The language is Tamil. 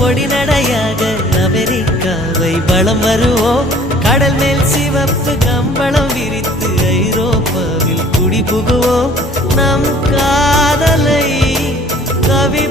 பொடிநடையாக அமெரிக்காவை வலம் வருவோம். கடல் மேல் சிவப்பு கம்பளம் விரித்து ஐரோப்பாவில் குடி புகுவோம். நம் காதலை கவி